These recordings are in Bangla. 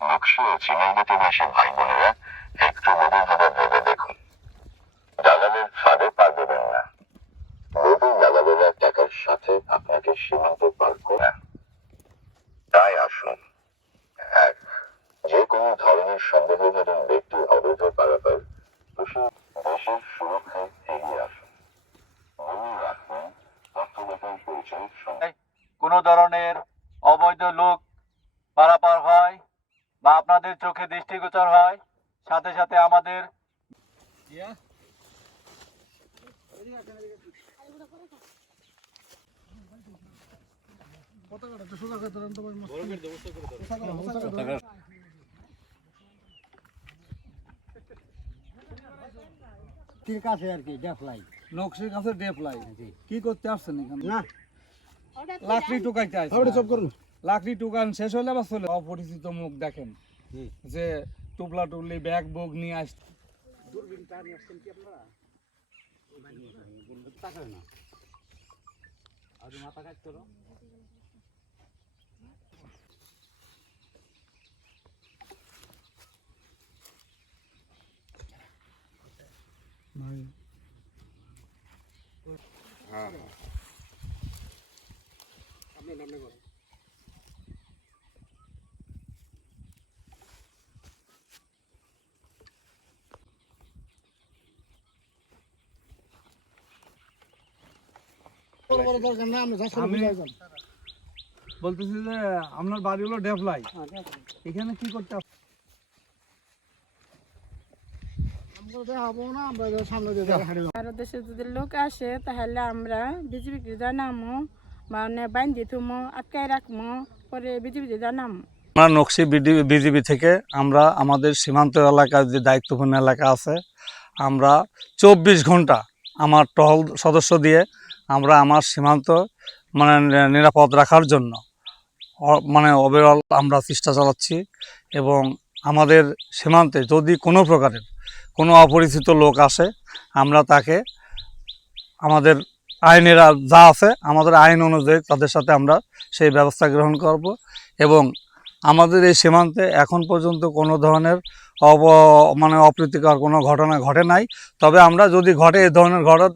নকশি ও চীনাইমাতিভাষী ভাই বোনেরা একটু গভীরভাবে ভেবে দেখুন, দালালের ফাঁদে পা দেবেন না। নদী দালালেরা টাকার সাথে আপনাকে সীমান্ত পার করে। তাই আসুন, এক, যে কোনো ধরনের সন্দেহভাজন ব্যক্তি অবৈধ পারাপার দেশের সুরক্ষায় এগিয়ে আসুন। মনে রাখবেন, তথ্যগত পরিচয় কোন ধরনের অবৈধ লোক পারাপার হয় বা আপনাদের চোখে দৃষ্টিগোচর হয়, সাথে সাথে আমাদের নকশির কাছে ডেফলাই কি করতে আসছেন এখানে? না, লাকড়ি টুকাইতে আসছেন। লাকড়ি টুকান শেষ হলে আবার চলে অপরিচিত মুখ দেখেন যে টুপলা টুপলি ব্যাগ বুক নিয়ে আসছে। আমি বলতেছি যে আপনার বাড়ি হলো ডেফলাই, এখানে কি করতে ভারত দেশে যদি লোক আসে তাহলে আমরা বিজেপি জানামো, মানে বাইন্ধি থুমো, আটকায় রাখবো, পরে বিজেপি জানামো। আমরা নকশি বিজিবি থেকে আমরা আমাদের সীমান্ত এলাকার যে দায়িত্বপূর্ণ এলাকা আছে, আমরা 24 ঘন্টা আমার টহল সদস্য দিয়ে আমরা আমার সীমান্ত মানে নিরাপদ রাখার জন্য মানে ওভারঅল আমরা চেষ্টা চালাচ্ছি। এবং আমাদের সীমান্তে যদি কোনো প্রকারের কোনো অপরিচিত লোক আসে, আমরা তাকে আমাদের আইনেরা যা আছে আমাদের আইন অনুযায়ী তাদের সাথে আমরা সেই ব্যবস্থা গ্রহণ করব। এবং আমাদের এই সীমান্তে এখন পর্যন্ত কোনো ধরনের মানে অপ্রীতিকর কোনো ঘটনা ঘটে নাই। তবে আমরা যদি ঘটে এই ধরনের ঘটনা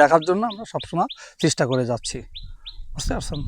দেখার জন্য আমরা সবসময় চেষ্টা করে যাচ্ছি। বুঝতে পারছেন?